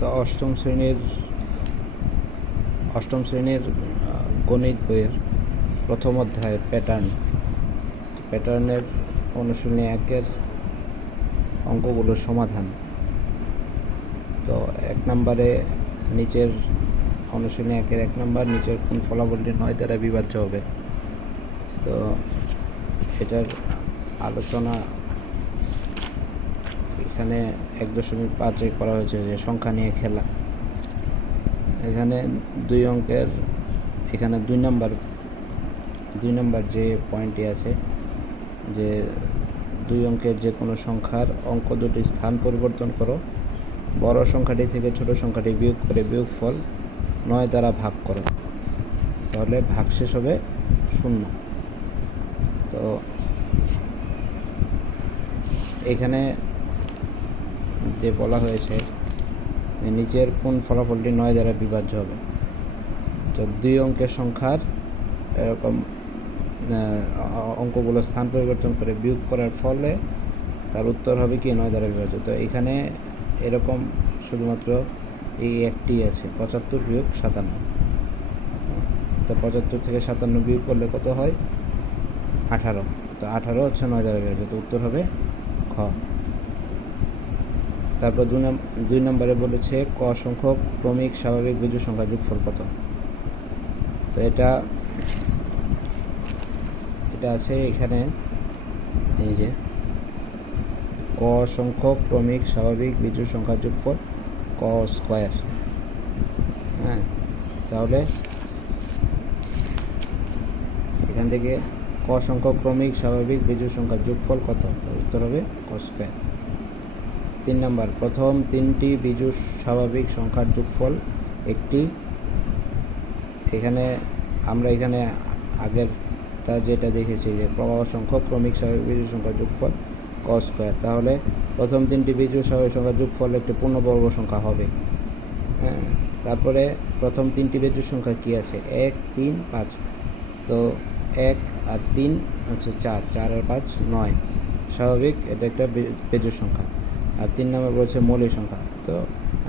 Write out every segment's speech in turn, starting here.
তো অষ্টম শ্রেণীর গণিত বইয়ের প্রথম অধ্যায় প্যাটার্নের অনুশীলনী 1-এর অঙ্কগুলোর সমাধান। তো 1 নম্বরে নিচের অনুশীলনী 1-এর 1 নম্বর, নিচের কোন ফলাফলটি 9 দ্বারা বিভাজ্য হবে। তো এটার আলোচনা এখানে 1.5-এ করা হয়েছে, যে সংখ্যা নিয়ে খেলা। এখানে 2 অঙ্কের এখানে 2 নম্বর যে পয়েন্টটি আছে, যে 2 অঙ্কের যে কোনো সংখ্যার অঙ্ক দুটি স্থান পরিবর্তন করো, বড় সংখ্যাটি থেকে ছোট সংখ্যাটি বিয়োগ করে বিয়োগফল 9 দ্বারা ভাগ করো, তাহলে ভাগশেষ হবে 0। তো এখানে যে বলা হয়েছে নিচের কোন ফলাফলটি 9 দ্বারা বিভাজ্য হবে। তো 2 অঙ্কের সংখ্যার এরকম অঙ্কগুলো স্থান পরিবর্তন করে বিয়োগ করার ফলে তার উত্তর হবে কি 9 দ্বারা বিভাজ্য। তো এখানে এরকম শুধুমাত্র এই একটি আছে, 75 বিয়োগ 57। তো 75 থেকে 57 বিয়োগ করলে কত হয়? 18। তো 18 হচ্ছে 9 দ্বারা বিভাজ্য। তো উত্তর হবে খ। তারপর 2 নম্বরে বলেছে ক সংখ্যক ক্রমিক স্বাভাবিক বিজোড় সংখ্যা যোগফল কত। তো এটা আছে এখানে, এই যে ক সংখ্যক ক্রমিক স্বাভাবিক বিজোড় সংখ্যা যোগফল ক স্কয়ার। হ্যাঁ, তাহলে এখান থেকে ক সংখ্যক ক্রমিক স্বাভাবিক বিজোড় সংখ্যার যোগফল কত, উত্তর হবে ক স্কয়ার। 3 নম্বর, প্রথম 3টি বিজোড় স্বাভাবিক সংখ্যার যোগফল একটি। আমরা এখানে আগেরটা যেটা দেখেছি, যে ক সংখ্যক ক্রমিক স্বাভাবিক বিজোড় সংখ্যার যোগফল ক স্কয়ার, তাহলে প্রথম 3টি বিজোড় স্বাভাবিক সংখ্যার যোগফল একটি পূর্ণবর্গ সংখ্যা হবে। হ্যাঁ, তারপরে প্রথম 3টি বিজোড় সংখ্যা কি আছে? 1, 3, 5। তো 1 আর 3 হচ্ছে 4, 4 আর 5 9 স্বাভাবিক, এটা একটা বিজোড় সংখ্যা। আর 3 নম্বর বলছে মৌলিক সংখ্যা। তো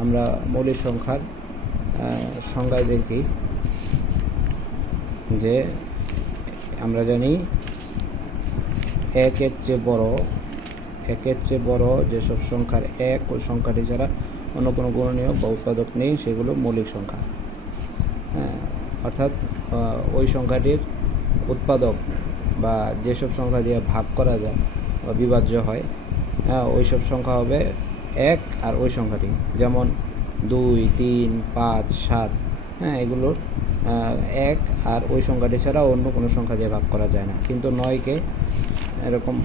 আমরা মৌলিক সংখ্যার সংজ্ঞায় দেখি, যে আমরা জানি 1-এর চেয়ে বড় যেসব সংখ্যার 1 ওই সংখ্যাটি ছাড়া অন্য কোনো গুণনীয়ক বা উৎপাদক নেই, সেগুলো মৌলিক সংখ্যা। হ্যাঁ, অর্থাৎ ওই সংখ্যাটির উৎপাদক বা যেসব সংখ্যা দিয়ে ভাগ করা যায় বা বিভাজ্য হয়, হ্যাঁ, ওই সব সংখ্যা হবে 1 আর ওই সংখ্যাটি, যেমন 2, 3, 5, 7। হ্যাঁ, এগুলোর 1 আর ওই সংখ্যাটি ছাড়া অন্য কোনো সংখ্যা দিয়ে ভাগ করা যায় না। কিন্তু 9কে এরকম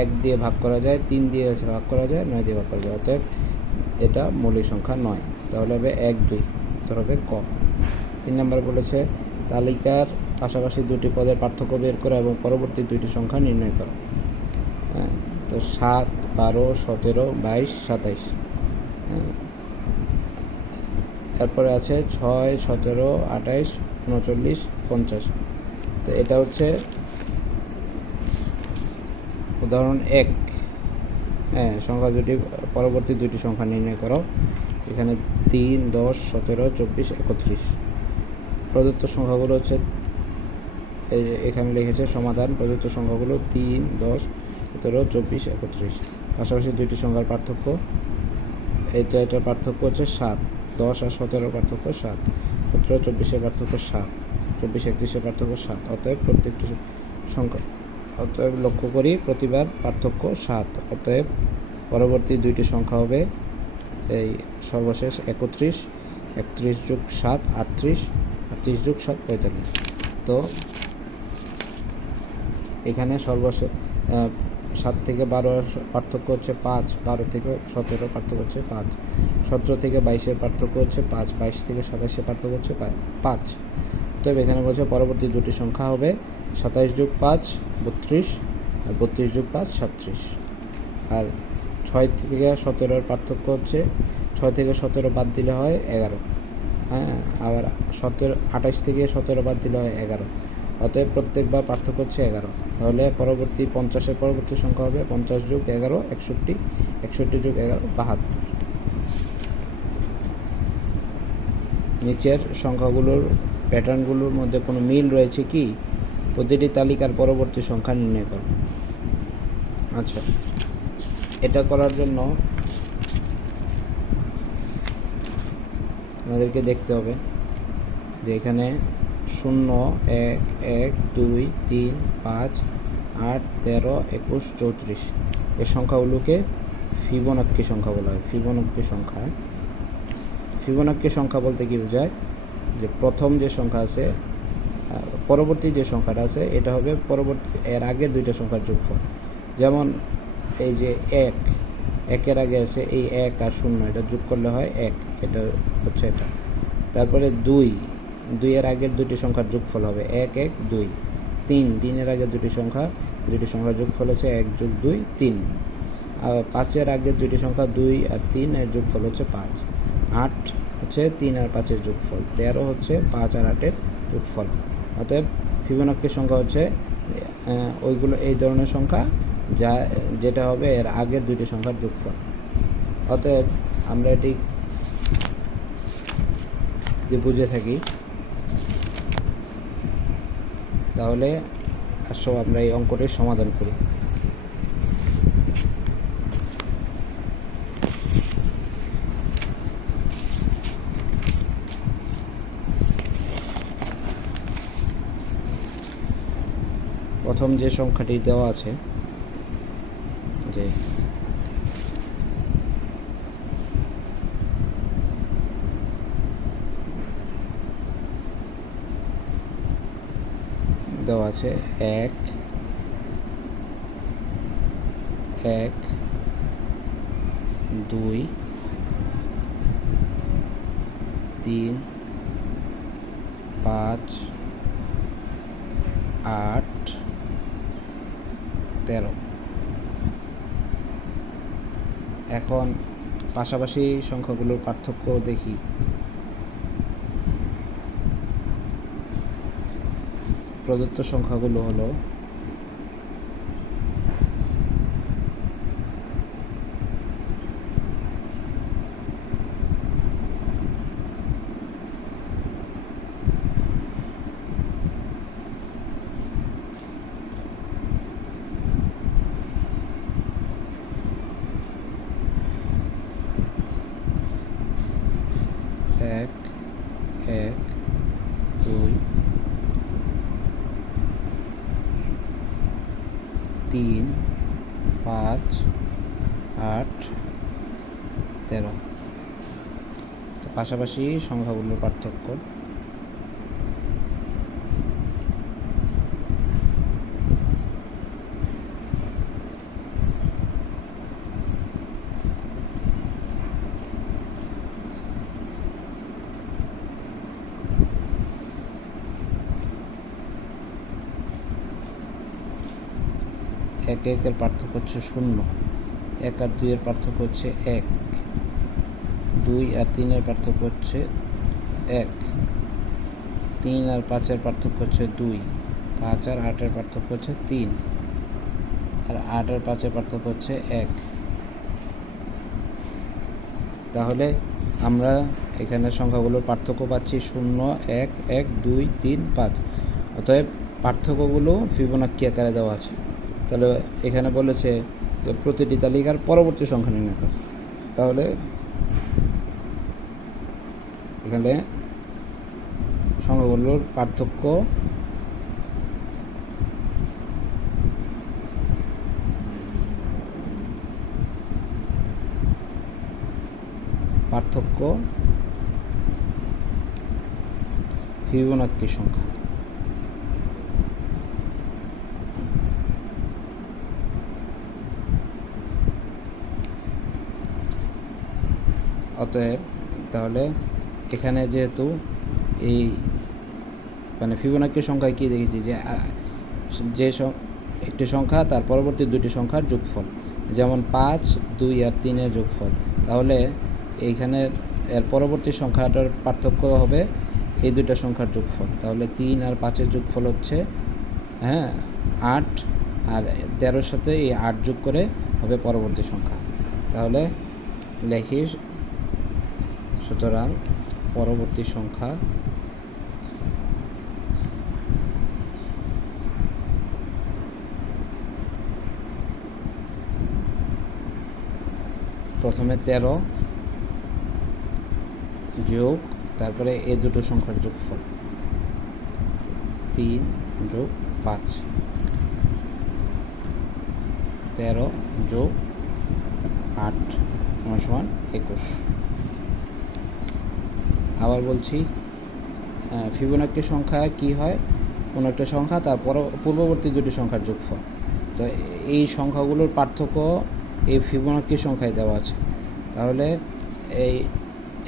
1 দিয়ে ভাগ করা যায়, 3 দিয়ে ভাগ করা যায়, 9 দিয়ে ভাগ করা যায়। অতএব এটা মৌলিক সংখ্যা 9। তাহলে হবে 1, 2, উত্তর হবে ক। 3 নম্বর বলেছে তালিকার পাশাপাশি 2টি পদের পার্থক্য বের করো এবং পরবর্তী 2টি সংখ্যা নির্ণয় করো। হ্যাঁ, তো 7, 12, 17, 22, 27। হ্যাঁ, তারপরে আছে 6, 17, 28, 39, 50। তো এটা হচ্ছে উদাহরণ 1। হ্যাঁ, সংখ্যা দুটি, পরবর্তী 2টি সংখ্যা নির্ণয় করো। এখানে 3, 10, 17, 24, 31। প্রদত্ত সংখ্যাগুলো হচ্ছে, এই যে এখানে লিখেছে সমাধান। প্রদত্ত সংখ্যাগুলো 3, 10, 17, 24, 31। পাশাপাশি 2টি সংখ্যার পার্থক্য, এটার পার্থক্য হচ্ছে 7। 10 আর 17 পার্থক্য 7, 17, 24-এর পার্থক্য 7, 24, 31-এর পার্থক্য 7। অতএব প্রত্যেকটি সংখ্যা, অতএব লক্ষ্য করি প্রতিবার পার্থক্য 7। অতএব পরবর্তী 2টি সংখ্যা হবে এই সর্বশেষ 31, 31 যোগ 7 38, 38 যোগ 7 45। তো এখানে সর্বশেষ 7 থেকে 12 পার্থক্য হচ্ছে 5, 12 থেকে 17 পার্থক্য হচ্ছে 5, 17 থেকে 22-এর পার্থক্য হচ্ছে 5, 22 থেকে 27-এর পার্থক্য হচ্ছে 5। তবে এখানে বলছে পরবর্তী 2টি সংখ্যা হবে 27 যোগ 5 32, আর 32 যোগ 5 37। আর 6 থেকে 17-এর পার্থক্য হচ্ছে 6 থেকে 17 বাদ দিলে হয় 11। হ্যাঁ, আবার 28 থেকে 17 বাদ দিলে হয় 11। অতএব প্রত্যেকবার পার্থক্য হচ্ছে 11। তাহলে পরবর্তী 50-এর পরবর্তী সংখ্যা হবে 50 যোগ 11 61, 61 যোগ 11 72। নিচের সংখ্যাগুলোর প্যাটার্নগুলোর মধ্যে কোনো মিল রয়েছে কি? প্রতিটি তালিকার পরবর্তী সংখ্যা নির্ণয় করো। আচ্ছা, এটা করার জন্য আমাদেরকে দেখতে হবে যে এখানে 0 1 1 2 3 5 8 13 21 34 এই সংখ্যাগুলোকে ফিবোনাক্কি সংখ্যা বলা হয়। ফিবোনাক্কি সংখ্যা বলতে কি বোঝায়? যে প্রথম যে সংখ্যা আছে, পরবর্তী যে সংখ্যাটা আছে, এটা হবে পরবর্তী এর আগে দুইটা সংখ্যার যোগফল। যেমন এই যে 1, 1-এর আগে আছে এই 1 আর 0, এটা যোগ করলে হয় 1, এটা হচ্ছে এটা। তারপরে 2, 2-এর আগের দুটি সংখ্যার যোগফল হবে 1 1 2। 3, 3-এর আগের দুটি সংখ্যার যোগফল হচ্ছে 1 যোগ 2 3। আর 5-এর আগের দুটি সংখ্যা 2 আর 3 এর যোগফল হচ্ছে 5। 8 হচ্ছে 3 আর 5-এর যোগফল। 13 হচ্ছে 5 আর 8-এর যোগফল। অতএব ফিবোনাক্কি সংখ্যা হচ্ছে ওইগুলো এই ধরনের সংখ্যা যেটা হবে এর আগের দুটি সংখ্যার যোগফল। অতএব আমরা এটি যে বুঝে থাকি, তাহলে আসো আমরা এই অঙ্কটির সমাধান করি। প্রথম যে সংখ্যাটি দেওয়া আছে, যে দেওয়া আছে 1 1 2 3 5 8 13। এখন পাশাপাশি সংখ্যাগুলোর পার্থক্য দেখি। প্রদত্ত সংখ্যাগুলো হলো 1 1 2 3 5 8 13। পাশাপাশি সংখ্যাগুলোর পার্থক্য। এক একের পার্থক্য হচ্ছে 0, 1 আর 2 এর পার্থক্য হচ্ছে 1, 2 আর 3 এর পার্থক্য হচ্ছে 1, 3 আর 5 এর পার্থক্য হচ্ছে 2, 5 আর 8 এর পার্থক্য হচ্ছে 3, আর 8 আর 5 এর পার্থক্য হচ্ছে 1। তাহলে আমরা এখানে সংখ্যাগুলোর পার্থক্য পাচ্ছি 0 1 1 2 3 5। অতএব পার্থক্যগুলো ফিবোনাক্কি আকারে দেওয়া আছে। তাহলে এখানে বলেছে যে প্রতিটি তালিকার পরবর্তী সংখ্যা নির্ণয় করো। তাহলে এখানে সংখ্যাগুলোর পার্থক্য ফিবোনাক্কি সংখ্যা। অতএব তাহলে এখানে যেহেতু এই মানে ফিবোনাক্কি সংখ্যায় কি দেখেছি যে একটি সংখ্যা তার পরবর্তী দুটি সংখ্যার যোগফল, যেমন 5 2 আর 3 এর যোগফল। তাহলে এইখানে এর পরবর্তী সংখ্যাটার পার্থক্য হবে এই দুইটা সংখ্যার যোগফল। তাহলে 3 আর 5-এর যোগফল হচ্ছে 8, আর 13-র সাথে এই 8 যোগ করে হবে পরবর্তী সংখ্যা। তাহলে লেখি সুতরাং পরবর্তী সংখ্যা প্রথমে 13 যোগ তারপরে এই দুটো সংখ্যার যোগফল 3 যোগ 5, 13 যোগ 8 সমান 21। আবার বলছি, ফিবোনাক্কি সংখ্যা কি হয়? কোনো একটা সংখ্যা তার পূর্ববর্তী দুটি সংখ্যার যোগফল। তো এই সংখ্যাগুলোর পার্থক্য এই ফিবোনাক্কি সংখ্যায় দেওয়া আছে। তাহলে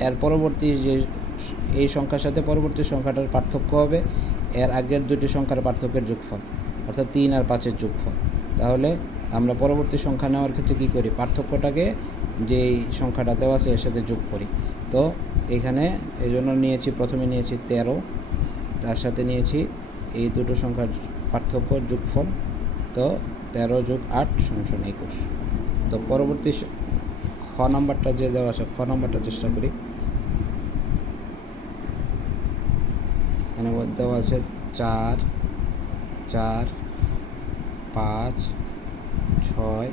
এর পরবর্তী যে এই সংখ্যার সাথে পরবর্তী সংখ্যাটার পার্থক্য হবে এর আগের দুটি সংখ্যার পার্থক্যের যোগফল, অর্থাৎ 3 আর 5-এর যোগফল। তাহলে আমরা পরবর্তী সংখ্যা নেওয়ার ক্ষেত্রে কী করি? পার্থক্যটাকে যেই সংখ্যাটা দেওয়া আছে এর সাথে যোগ করি। তো এখানে এই জন্য প্রথমে নিয়েছি 13, তার সাথে নিয়েছি এই দুটো সংখ্যার পার্থক্য যোগফল। তো 13 যোগ 8 সমান 21। তো পরবর্তী খ নাম্বারটা যে দেওয়া আছে, খ নাম্বারটা চেষ্টা করি। এখানে দেওয়া আছে 4, 4, 5, 6,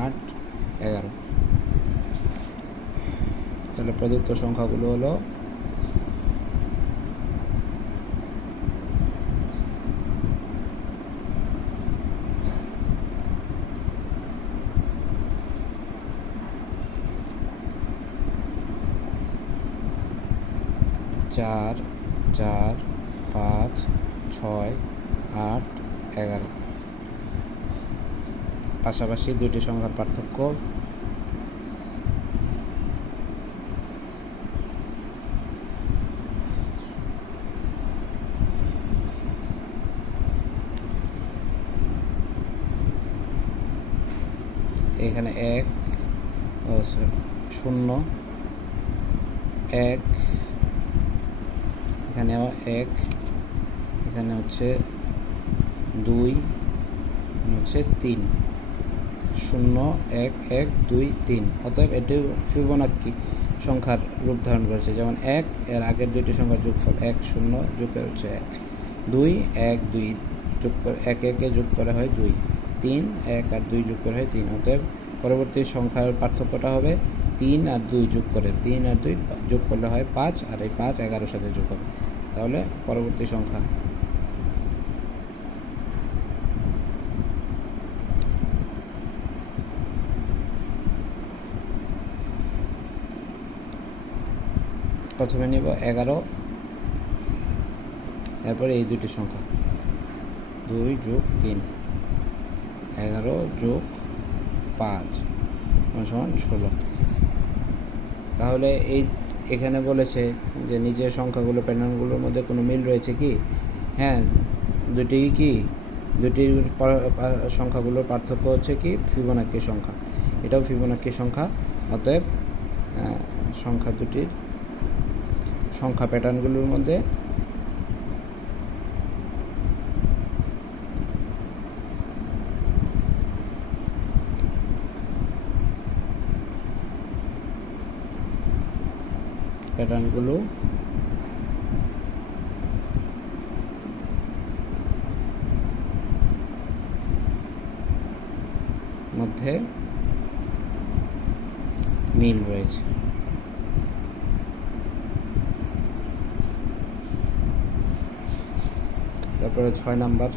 8, 11। তাহলে প্রদত্ত সংখ্যাগুলো হলো 4, 4, 5, 6, 8, 11। পাশাপাশি দুটি সংখ্যার পার্থক্য এখানে 1, 0, 1, এখানেও 1, এখানে হচ্ছে 2, হচ্ছে 3, 0, 1, 1, 2, 3। অতএব এটি ফিবোনাক্কি সংখ্যার রূপ ধারণ করেছে। যেমন 1 এর আগের দুইটি সংখ্যার যোগফল 1, 0 যোগ হচ্ছে 1, 2, 1, 2 যোগ করে 1, 1 যোগ করা হয় 2, 3, 1 আর 2 যোগ করা হয় 3। অতএব পরবর্তী সংখ্যার পার্থক্যটা হবে 3 আর 2 যোগ করে, 3 আর 2 যোগ করলে হয় 5, আর এই 5 11-র সাথে যোগ হবে। তাহলে পরবর্তী সংখ্যা প্রথমে নিব 11, এরপরে এই দুটি সংখ্যা 2 যোগ 3, 11 যোগ 5 সমান 16। তাহলে এখানে বলেছে যে নিচের সংখ্যাগুলো প্যাটার্নগুলোর মধ্যে কোনো মিল রয়েছে কি? হ্যাঁ, দুটির সংখ্যাগুলোর পার্থক্য হচ্ছে কি? ফিবোনাক্কি সংখ্যা। এটাও ফিবোনাক্কি সংখ্যা। অতএব সংখ্যা দুটির সংখ্যা প্যাটার্নগুলোর মধ্যে প্যাটার্নগুলো মধ্যে মিল রয়েছে। তারপরে 6 নাম্বার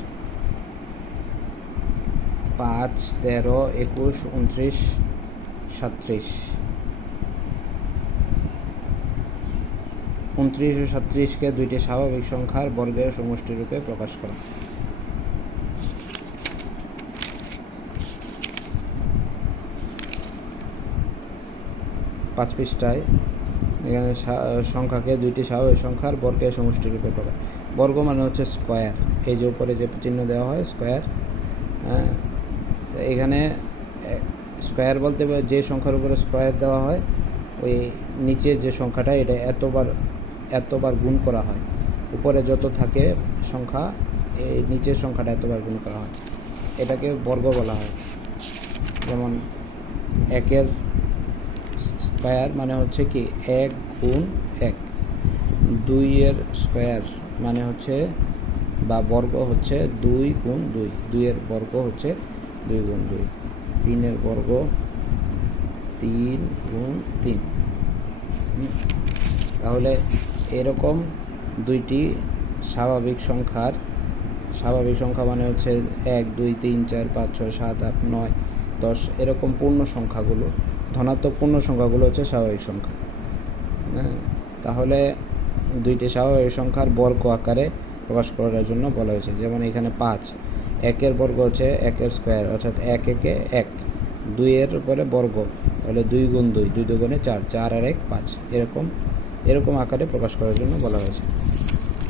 5, 13, 21, 29, 37। 29 ও 37কে দুইটি স্বাভাবিক সংখ্যার বর্গের সমষ্টি রূপে প্রকাশ করা। পাঁচ পৃষ্ঠায় এখানে সংখ্যাকে দুইটি স্বাভাবিক সংখ্যার বর্গের সমষ্টি রূপে প্রকাশ। বর্গ মানে হচ্ছে স্কোয়ার, এই যে উপরে যে চিহ্ন দেওয়া হয় স্কোয়ার। তো এখানে স্কোয়ার বলতে যে সংখ্যার উপরে স্কোয়ার দেওয়া হয় ওই নিচের যে সংখ্যাটা এটা এতবার গুণ করা হয়। উপরে যত থাকে সংখ্যা এই নিচের সংখ্যাটা এতবার গুণ করা হয়, এটাকে বর্গ বলা হয়। যেমন একের স্কোয়ার মানে হচ্ছে কি 1 গুণ 1, 2 এর স্কোয়ার মানে হচ্ছে বা বর্গ হচ্ছে 2 গুণ 2, 2-এর বর্গ হচ্ছে 2 গুণ 2, 3-এর বর্গ 3 গুণ 3। তাহলে এরকম দুইটি স্বাভাবিক সংখ্যা মানে হচ্ছে 1 2 3 4 5 6 7 8 9 10 এরকম পূর্ণ সংখ্যাগুলো, ধনাত্মক পূর্ণ সংখ্যাগুলো হচ্ছে স্বাভাবিক সংখ্যা। হ্যাঁ, তাহলে দুইটি স্বাভাবিক সংখ্যার বর্গ আকারে প্রকাশ করার জন্য বলা হয়েছে। যেমন এখানে 5, 1-এর বর্গ হচ্ছে 1-এর স্কোয়ার অর্থাৎ 1 1 1, 2-এর উপরে বর্গ তাহলে 2 গুণ 2, 2 দুগুণে 4, 4 আর 1 5, এরকম আকারে প্রকাশ করার জন্য বলা হয়েছে।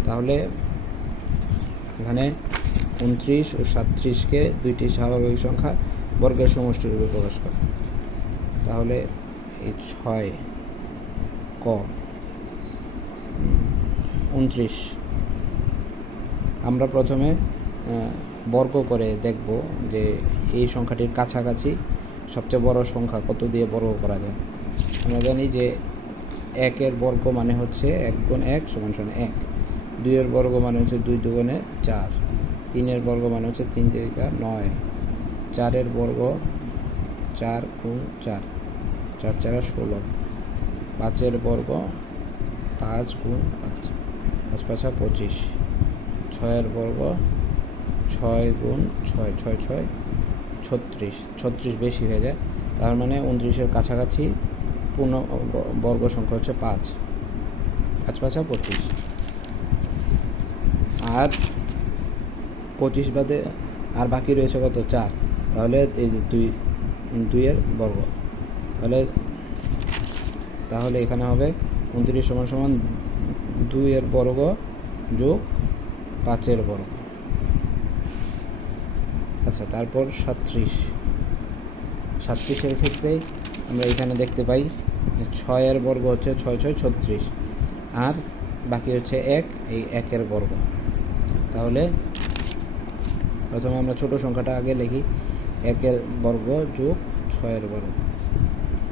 তাহলে এখানে 29 ও 37-কে দুইটি স্বাভাবিক সংখ্যা বর্গের সমষ্টি রূপে প্রকাশ করে। তাহলে এই 6 ক 29 আমরা প্রথমে বর্গ করে দেখব যে এই সংখ্যাটির কাছাকাছি সবচেয়ে বড় সংখ্যা কত দিয়ে বর্গ করা যায়। আমরা জানি যে 1-এর বর্গ মানে হচ্ছে 1 গুণ 1 সমান 1, 2-এর বর্গ মানে হচ্ছে 2 দুগুণে 4, 3-এর বর্গ মানে হচ্ছে 3 3 9, 4-এর বর্গ 4 গুণ 4, 4 4 16, 5-এর বর্গ 5 গুণ 5, 5 5 25, 6-এর বর্গ 6 গুণ 6, 6 6 36, 36 বেশি হয়ে যায়, তার মানে 29-এর কাছাকাছি পূর্ণ বর্গ সংখ্যা হচ্ছে 5, 5 5 25, আর 25 বাদে আর বাকি রয়েছে কত 4, তাহলে এই যে 2-এর বর্গ, তাহলে এখানে হবে 29 সমান সমান 2-এর বর্গ যোগ 5-এর বর্গ। আচ্ছা, তারপর 37-এর ক্ষেত্রে আমরা এখানে দেখতে পাই 6-এর বর্গ হচ্ছে 6 6 36, আর বাকি হচ্ছে 1, এই 1-এর বর্গ। তাহলে প্রথমে আমরা ছোট সংখ্যাটা আগে লিখি, 1-এর বর্গ যোগ 6-এর বর্গ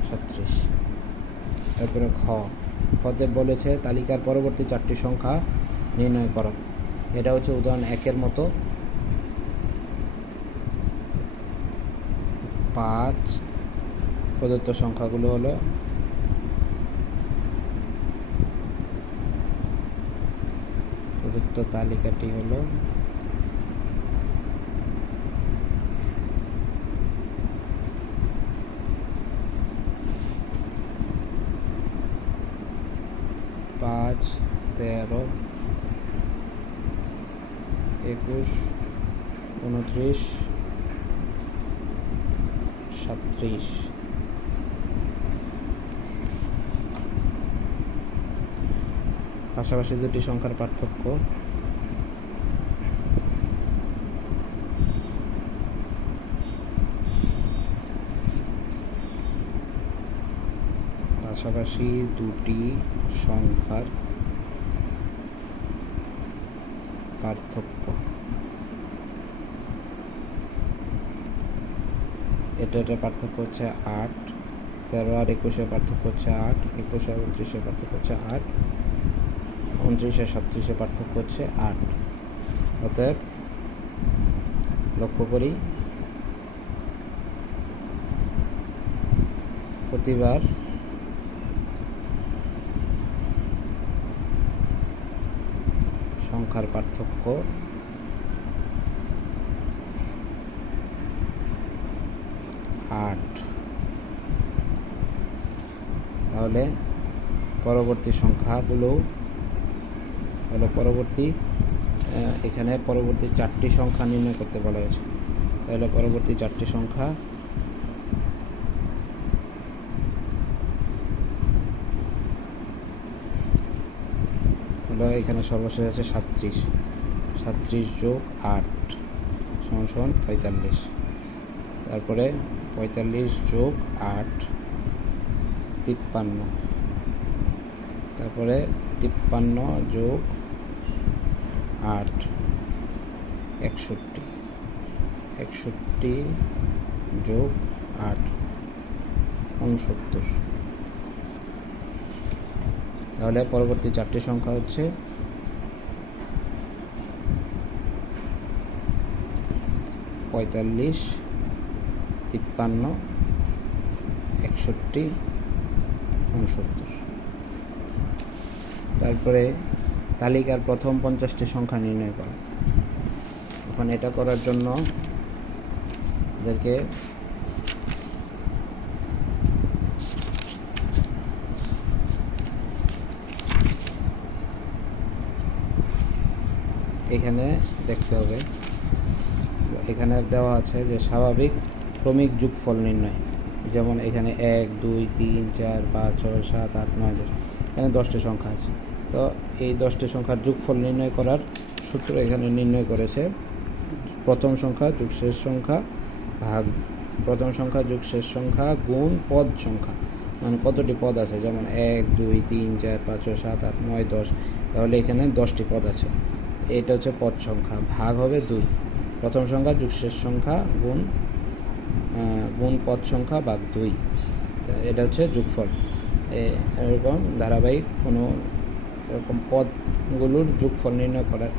36। তারপরে খতে বলেছে তালিকার পরবর্তী 4টি সংখ্যা নির্ণয় করো। এটা হচ্ছে উদাহরণ 1-এর মতো। 5 প্রদত্ত সংখ্যাগুলো হলো প্রদত্ত তালিকাটি হলো পাঁচ 13 21 29 37। পাশাপাশি দুটি সংখ্যার পার্থক্য। পাশাপাশি দুটি সংখ্যার পার্থক্য। এটা পার্থক্য হচ্ছে 8, 13 আর 21-এর পার্থক্য হচ্ছে 8, 21 আর 29-এর পার্থক্য হচ্ছে 8, 29 আর 37-এর পার্থক্য হচ্ছে 8। অতএব লক্ষ্য করি প্রতিবার সংখ্যার পার্থক্য 8। তাহলে পরবর্তী সংখ্যাগুলো হলো এখানে পরবর্তী 4টি সংখ্যা নির্ণয় করতে বলা হয়েছে। তাহলে পরবর্তী 4টি সংখ্যা হলো এখানে সর্বশেষ আছে 37, 37 যোগ 8 সমান সমান 45, তারপরে 45 যোগ 8 53, তারপরে 53 যোগ 8 61, 61 যোগ 8 69। তাহলে পরবর্তী চারটি সংখ্যা হচ্ছে 45, 53, 61, 69। তারপরে তালিকার প্রথম 50টি সংখ্যা নির্ণয় করো। এখন এটা করার জন্য এদেরকে এখানে দেখতে হবে, এখানে দেওয়া আছে যে স্বাভাবিক ক্রমিক যোগফল নির্ণয়। যেমন এখানে 1, 2, 3, 4, 5, 6, 7, 8, 9, 10, এখানে 10টি সংখ্যা আছে। তো এই 10টি সংখ্যার যোগফল নির্ণয় করার সূত্র এখানে নির্ণয় করেছে। প্রথম সংখ্যা যোগ শেষ সংখ্যা ভাগ প্রথম সংখ্যা যোগ শেষ সংখ্যা গুণ পদ সংখ্যা, মানে কতটি পদ আছে, যেমন 1, 2, 3, 4, 5, 6, 7, 8, 9, 10, তাহলে এখানে 10টি পদ আছে। এটা হচ্ছে পদ সংখ্যা, ভাগ হবে 2। প্রথম সংখ্যা যোগ শেষ সংখ্যা গুণ পদ সংখ্যা ভাগ 2, এটা হচ্ছে যোগফল। এরকম ধারাবাহিক কোনো এরকম পদগুলোর যোগফল নির্ণয় করার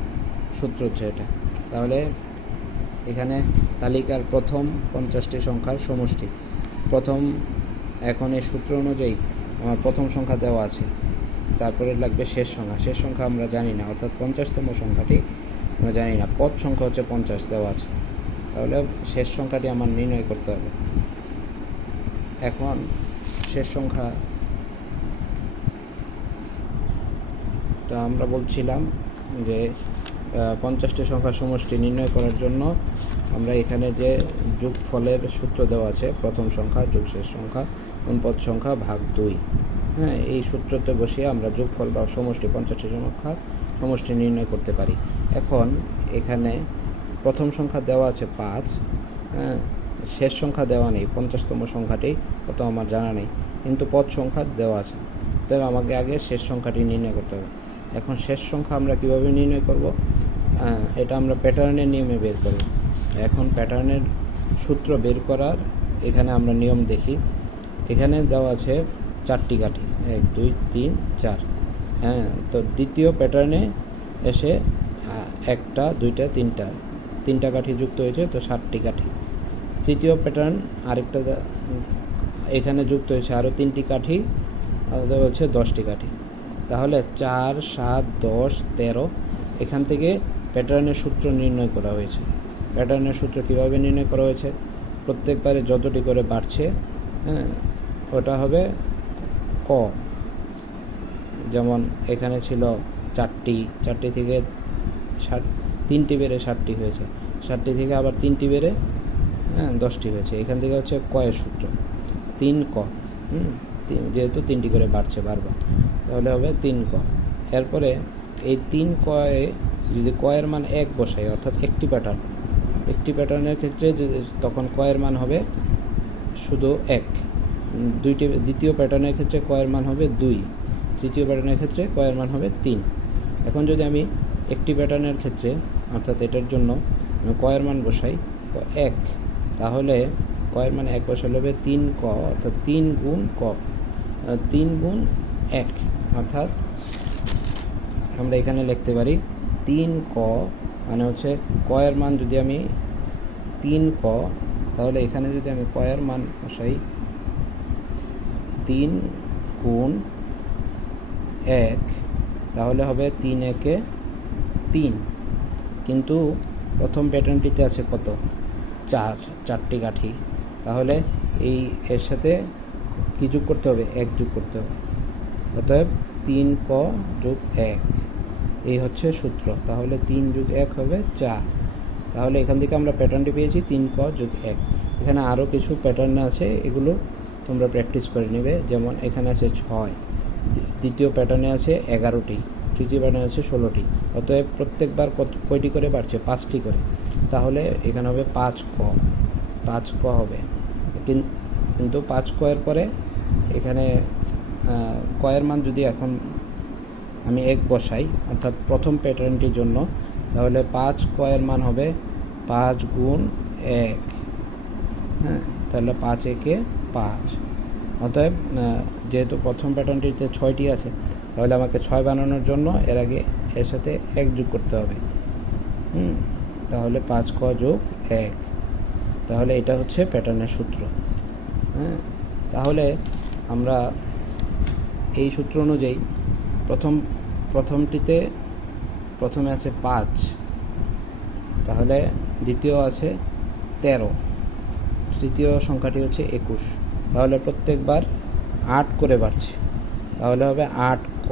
সূত্র হচ্ছে এটা। তাহলে এখানে তালিকার প্রথম 50টি সংখ্যার সমষ্টি এখন এই সূত্র অনুযায়ী আমার প্রথম সংখ্যা দেওয়া আছে, তারপরে লাগবে শেষ সংখ্যা আমরা জানি না, অর্থাৎ 50তম সংখ্যাটি আমরা জানি না। পদ সংখ্যা হচ্ছে 50 দেওয়া আছে, তাহলে শেষ সংখ্যাটি আমার নির্ণয় করতে হবে। এখন শেষ সংখ্যা, তো আমরা বলছিলাম যে 50টি সংখ্যার সমষ্টি নির্ণয় করার জন্য আমরা এখানে যে যোগফলের সূত্র দেওয়া আছে, প্রথম সংখ্যা যোগ শেষ সংখ্যা গুণ পদ সংখ্যা ভাগ 2, হ্যাঁ, এই সূত্রতে বসিয়ে আমরা যোগফল বা সমষ্টি 50টি সংখ্যার সমষ্টি নির্ণয় করতে পারি। এখন এখানে প্রথম সংখ্যা দেওয়া আছে 5, হ্যাঁ, শেষ সংখ্যা দেওয়া নেই, 50তম সংখ্যাটি কত আমার জানা নেই, কিন্তু পদ সংখ্যা দেওয়া আছে। তবে আমাকে আগে শেষ সংখ্যাটি নির্ণয় করতে হবে। এখন শেষ সংখ্যা আমরা কিভাবে নির্ণয় করব, এটা আমরা প্যাটার্নের নিয়মে বের করব। এখন প্যাটার্নের সূত্র বের করার এখানে আমরা নিয়ম দেখি। এখানে দেওয়া আছে 4টি কাঠি, 1, 2, 3, 4, হ্যাঁ, তো দ্বিতীয় প্যাটার্নে এসে 1টা 2টা 3টা কাঠি যুক্ত হয়েছে, তো 7টি কাঠি। তৃতীয় প্যাটার্ন আরেকটা এখানে যুক্ত হয়েছে আরও 3টি কাঠি, হচ্ছে 10টি কাঠি। তাহলে 4, 7, 10, 13, এখান থেকে প্যাটার্নের সূত্র নির্ণয় করা হয়েছে। প্যাটার্নের সূত্র কীভাবে নির্ণয় করা হয়েছে, প্রত্যেকবারে যতটি করে বাড়ছে, হ্যাঁ, ওটা হবে ক। যেমন এখানে ছিল 4টি থেকে 3টি বেড়ে 7টি হয়েছে, 7টি থেকে আবার 3টি বেড়ে 10টি হয়েছে। এখান থেকে হচ্ছে কয়ের সূত্র, 3 ক, যেহেতু 3টি করে বাড়ছে বারবার, তাহলে হবে 3 ক। এরপরে এই 3 কয়ে যদি কয়ের মান 1 বসাই, অর্থাৎ একটি প্যাটার্নের ক্ষেত্রে তখন কয়ের মান হবে শুধু 1, দ্বিতীয় প্যাটার্নের ক্ষেত্রে কয়ের মান হবে 2, তৃতীয় প্যাটার্নের ক্ষেত্রে কয়ের মান হবে 3। এখন যদি আমি একটি প্যাটার্নের ক্ষেত্রে, অর্থাৎ এটার জন্য আমি কয়ের মান বসাই 1, তাহলে কয়ের মান 1 বসালে হবে 3 ক, অর্থাৎ 3 গুণ ক, 3 গুণ 1, অর্থাৎ আমরা এখানে লিখতে পারি 3 ক, মানে হচ্ছে কয়ের মান যদি আমি 3 ক, তাহলে এখানে যদি আমি কয়ের মান বসাই 3 গুণ 1, তাহলে হবে 3 একে 3। কিন্তু প্রথম প্যাটার্নটিতে আছে কত, 4টি কাঠি, তাহলে এর সাথে কি যোগ করতে হবে, 1 যোগ করতে হবে। অতএব 3 ক যোগ 1, এই হচ্ছে সূত্র। তাহলে 3 যোগ 1 হবে 4। তাহলে এখান থেকে আমরা প্যাটার্নটি পেয়েছি 3 ক যোগ 1। এখানে আরও কিছু প্যাটার্ন আছে, এগুলো তোমরা প্র্যাকটিস করে নেবে। যেমন এখানে আছে 6, দ্বিতীয় প্যাটার্নে আছে 11টি, তৃতীয় প্যাটার্নে আছে 16টি। অতএব প্রত্যেকবার কয়টি করে বাড়ছে, 5টি করে। তাহলে এখানে হবে 5 ক হবে, কিন্তু 5 ক এর পরে এখানে কয়ের মান যদি এখন আমি 1 বসাই, অর্থাৎ প্রথম প্যাটার্নটির জন্য, তাহলে 5 কয়ের মান হবে 5 গুণ 1, হ্যাঁ, তাহলে 5 একে 5, অতএব যেহেতু প্রথম প্যাটার্নটিতে 6টি আছে, তাহলে আমাকে 6 বানানোর জন্য এর আগে এর সাথে 1 যোগ করতে হবে। তাহলে 5 ক যোগ 1, তাহলে এটা হচ্ছে প্যাটার্নের সূত্র। তাহলে আমরা এই সূত্র অনুযায়ী প্রথমটিতে প্রথমে আছে 5, তাহলে দ্বিতীয় আছে 13, তৃতীয় সংখ্যাটি হচ্ছে 21, তাহলে প্রত্যেকবার 8 করে বাড়ছে, তাহলে হবে 8 ক।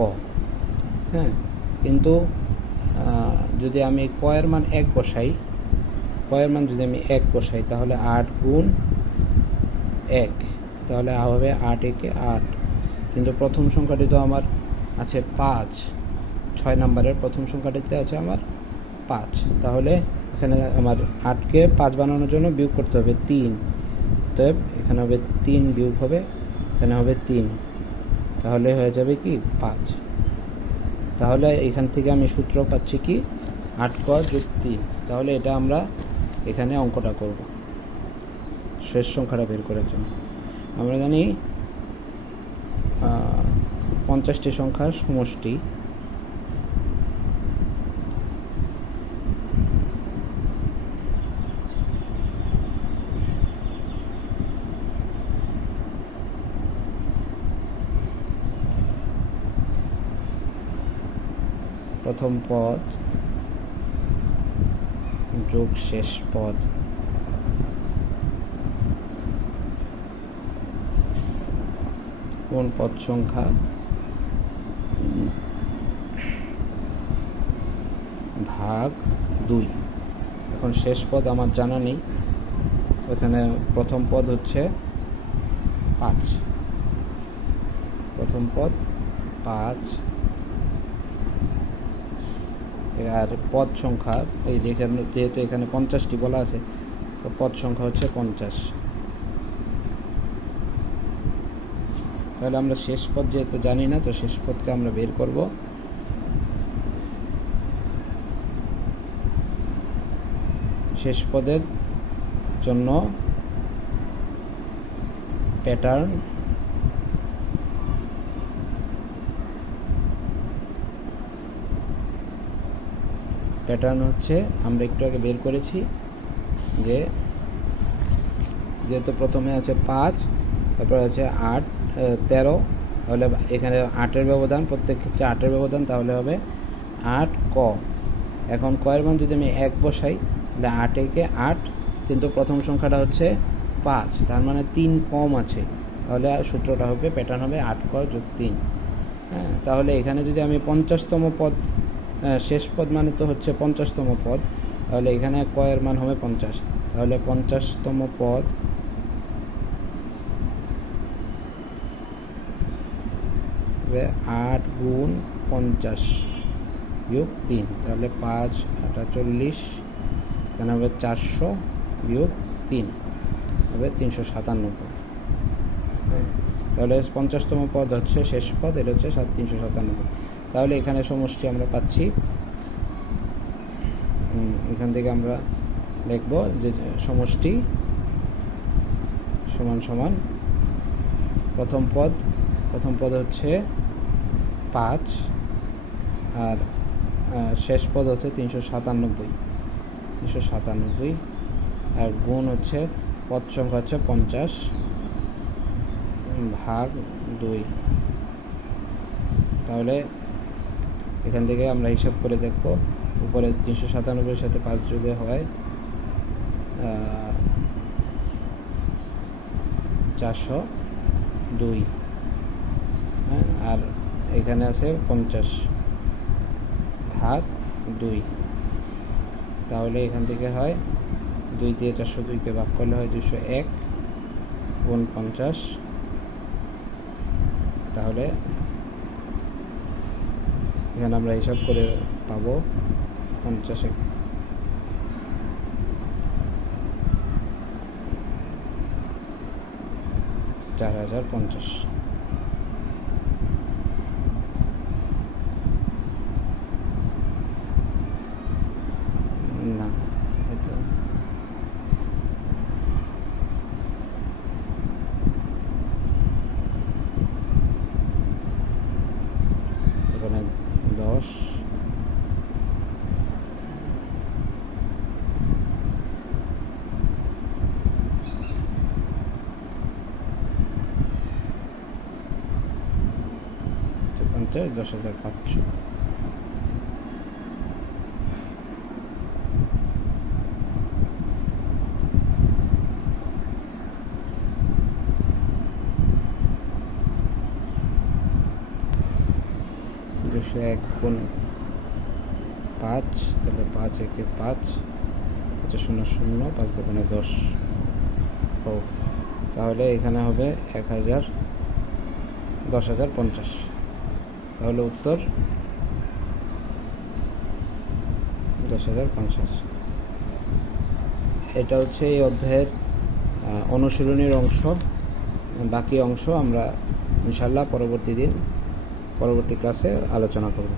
কিন্তু যদি আমি ক এর মান 1 বসাই, যদি আমি 1 বসাই, তাহলে 8 গুণ 1, তাহলে হবে 8 একে 8। কিন্তু প্রথম সংখ্যাটি তো আমার আছে 5, 6 নম্বরের প্রথম সংখ্যাটিতে আছে আমার 5, তাহলে এখানে আমার 8কে 5 বানানোর জন্য বিয়োগ করতে হবে 3, তো এখানে হবে 3 বিয়োগ হবে, এখানে হবে 3, তাহলে হয়ে যাবে কি 5। তাহলে এখান থেকে আমি সূত্র পাচ্ছি কি 8 ক যোগ 3। তাহলে এটা আমরা এখানে অঙ্কটা করব শেষ সংখ্যাটা বের করার জন্য। আমরা জানি 50টি সংখ্যার সমষ্টি প্রথম পদ যোগ শেষ পদ কোন পদ সংখ্যা ভাগ 2। এখন শেষ পদ আমার জানা নেই, এখানে প্রথম পদ হচ্ছে 5, প্রথম পদ 5, আর পদ সংখ্যা এই যেহেতু এখানে 50টি বলা আছে, তো পদ সংখ্যা হচ্ছে 50। তাহলে আমরা শেষ পদ যেহেতু জানি না, তো শেষ পদকে আমরা বের করব। শেষ পদের জন্য প্যাটার্ন হচ্ছে আমরা একটু আগে বের করেছি যে যেহেতু প্রথমে আছে 5, তারপর আছে 8, 13, তাহলে এখানে 8-এর ব্যবধান, প্রত্যেক ক্ষেত্রে 8-এর ব্যবধান, তাহলে হবে 8 ক। এখন ক এর মান যদি আমি 1 বসাই, তাহলে 8 একে 8, কিন্তু প্রথম সংখ্যাটা হচ্ছে 5, তার মানে 3 কম আছে, তাহলে সূত্রটা হবে প্যাটার্ন হবে 8 ক যোগ 3। তাহলে এখানে যদি আমি 50তম পদ, শেষ পদ মানে তো হচ্ছে 50তম পদ, তাহলে এখানে ক এর মান হবে 50, তাহলে 50তম পদ হবে 8 গুণ 50 বিয়োগ 3, তাহলে 5 8 40, এখানে হবে 400 বিয়োগ 3 হবে 397। তাহলে 50তম পদ হচ্ছে শেষ পদ, এটা হচ্ছে 397। তাহলে এখানে সমষ্টি আমরা পাচ্ছি, এখান থেকে আমরা লিখব যে সমষ্টি সমান সমান প্রথম পদ হচ্ছে 5, আর শেষ পদ হচ্ছে 397, আর গুণ হচ্ছে পদ সংখ্যা হচ্ছে 50 ভাগ 2। তাহলে এখান থেকে আমরা হিসাব করে দেখব, উপরে 397-এর সাথে 5 যোগে হয় 402, আর এখানে আছে 50 ভাগ 2, তাহলে এখান থেকে হয় 2 দিয়ে 402কে ভাগ করলে হয় 201 গুণ 50, তাহলে এখানে আমরা হিসাব করে পাবো 50 4050। না, এটা 10, পঞ্চাশ, 10,500। দুশো এক গুণ 5, তাহলে 5 একে 5, 5 শূন্য শূন্য, 5 দুগুণে 10। ও তাহলে এখানে হবে 1000, 10,050। তাহলে উত্তর 10,050। এটা হচ্ছে এই অধ্যায়ের অনুশীলনীর অংশ। বাকি অংশ আমরা ইনশাআল্লাহ পরবর্তী ক্লাসে আলোচনা করব।